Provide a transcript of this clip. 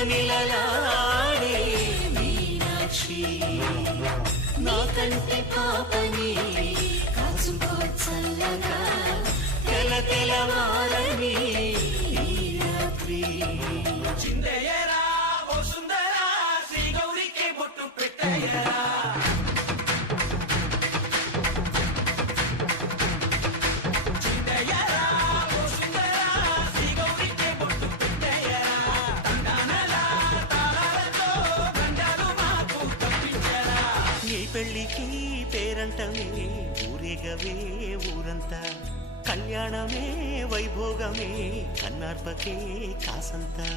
మిలమిలలాడే మీనాక్షి నా కంటి పాపని కాసుకో చల్లగా తెలవారని ఈ రాత్రి చిందయ్యరా ఓ సుందరా శ్రీ గౌరికి బొట్టు పెట్టయ్యరా పెళ్లికి పేరంటమే ఊరేగవే ఊరంతా కళ్యాణమే వైభోగమే కన్నార్పకే కాసంతా